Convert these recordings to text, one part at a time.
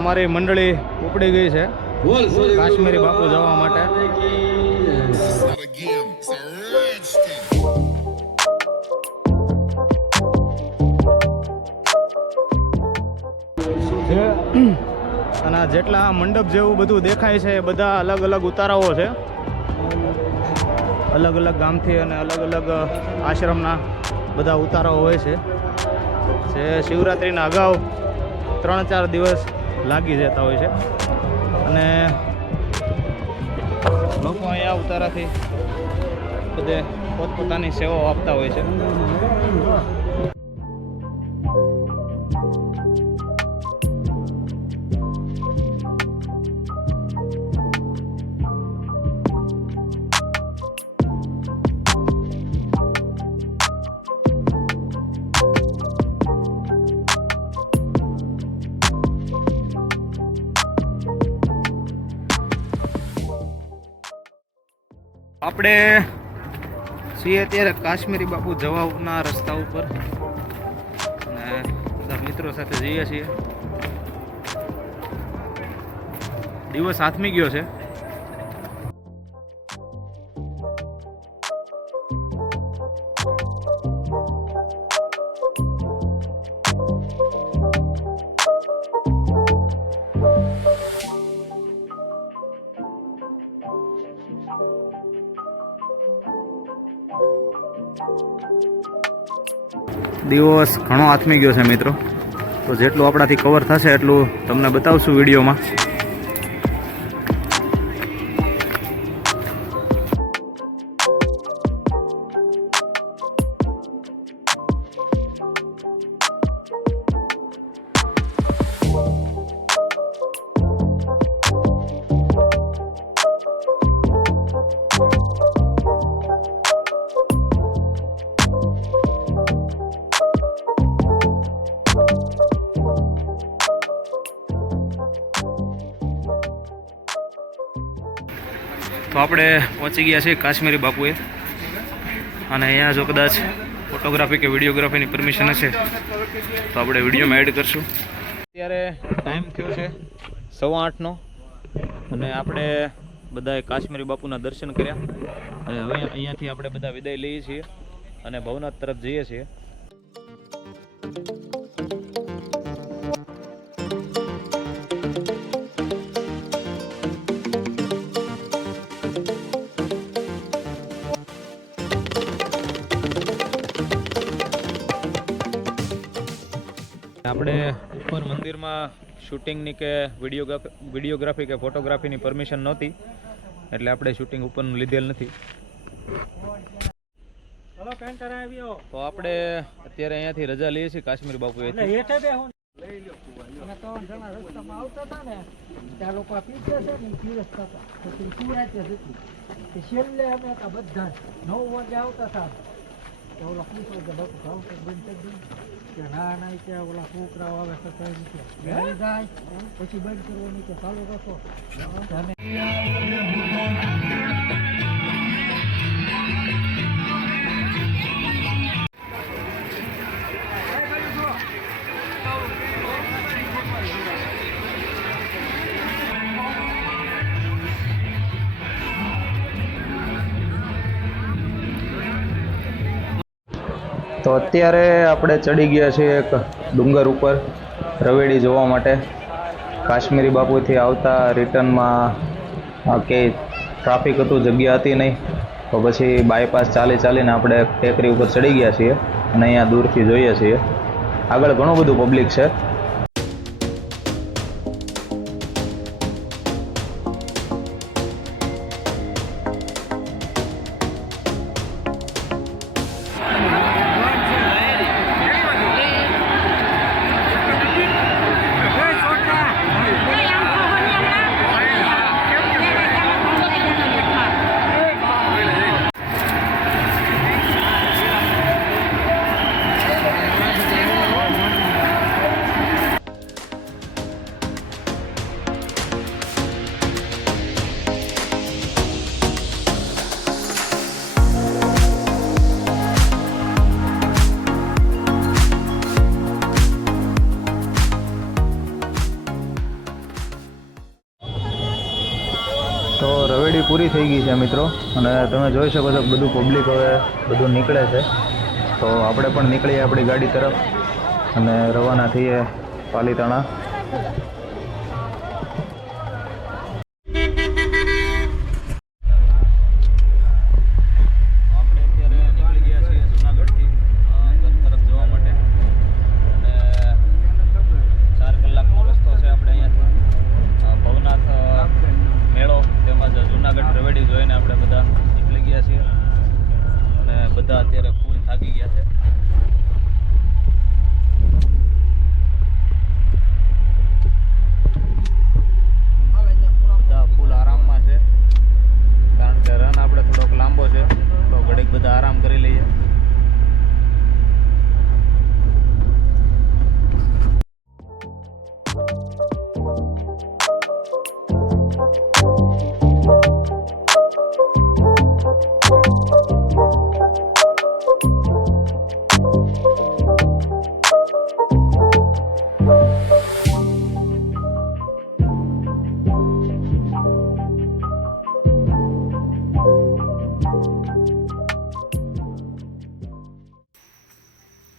અમારી મંડળી ઉપડી ગઈ છે કાશ્મીરી બાપુ જવા માટે. અને જેટલા મંડપ જેવું બધું દેખાય છે એ બધા અલગ અલગ ઉતારાઓ છે, અલગ અલગ ગામથી અને અલગ અલગ આશ્રમના બધા ઉતારાઓ હોય છે. જે શિવરાત્રિના અગાઉ 3-4 દિવસ લાગી જતા હોય છે અને લોકો અહીંયા ઉતારાથી બધે પોતપોતાની સેવાઓ આપતા હોય છે. આપણે છીએ અત્યારે કાશ્મીરી બાપુ જવાના રસ્તા ઉપર અને બધા મિત્રો સાથે જઈએ છીએ. દિવસ આથમી ગયો છે. દિવસ ઘણો આથમી ગયો છે મિત્રો, તો જેટલું આપણાથી કવર થશે એટલું તમને બતાવશું વિડીયોમાં. તો આપણે પહોંચી ગયા છીએ કાશ્મીરી બાપુએ, અને અહીંયા જો કદાચ ફોટોગ્રાફી કે વિડીયોગ્રાફીની પરમિશન હશે તો આપણે વિડીયોમાં એડ કરશું. અત્યારે ટાઈમ થયો છે 8:15નો અને આપણે બધાએ કાશ્મીરી બાપુના દર્શન કર્યા અને હવે અહીંયાથી આપણે બધા વિદાય લઈએ છીએ અને ભવનાથ તરફ જઈએ છીએ. આપણે ઉપર મંદિરમાં શૂટિંગની કે વિડીયોગ્રાફી કે ફોટોગ્રાફીની પરમિશન નહોતી એટલે આપણે શૂટિંગ ઉપરનું લીધેલ નથી. તો આપણે અત્યારે અહીંયાથી રજા લઈએ છીએ કાશ્મીરી બાપુ. ના ના કે ઓલા છોકરાઓ આવે જાય પછી બંધ કરવાની કે ચાલુ રાખો. તો અત્યારે આપણે ચડી ગયા છીએ એક ડુંગર ઉપર રવેડી જોવા માટે. કાશ્મીરી બાપુથી આવતા રિટર્નમાં કે ટ્રાફિક હતું, જગ્યા હતી નહીં, તો પછી બાયપાસ ચાલીને આપણે ટેકરી ઉપર ચડી ગયા છીએ અને અહીંયા દૂરથી જોઈએ છીએ. આગળ ઘણું બધું પબ્લિક છે. પૂરી થઈ ગઈ છે મિત્રો, અને તમે જોઈ શકો છો કે બધું પબ્લિક હવે બધું નીકળે છે. તો આપણે પણ નીકળીએ આપણી ગાડી તરફ અને રવાના થઈએ પાલીતાણા. આપણે અત્યારે નીકળી ગયા છીએ જુનાગઢથી ઘર તરફ જવા માટે, અને 4 કલાકનો રસ્તો છે આપણે અહીંયાથી. ભવનાથ મેળો તેમજ જુનાગઢ રવેડી જોઈને આપણે બધા નીકળી ગયા છીએ, અને બધા અત્યારે ફૂલ થાકી ગયા છે. બધા ફૂલ આરામમાં છે, કારણ કે રન આપણે થોડોક લાંબો છે, તો ઘડીક બધા આરામ કરી લઈએ.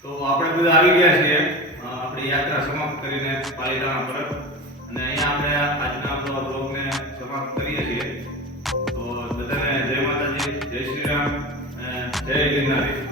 તો આપણે બધા આવી ગયા છીએ આપણી યાત્રા સમાપ્ત કરીને પાલીતાણા પરત, અને અહીંયા આપણે આજના આપણો બ્લોગને સમાપ્ત કરીએ છીએ. તો બધાને જય માતાજી, જય શ્રી રામ, જય ગિરનારી.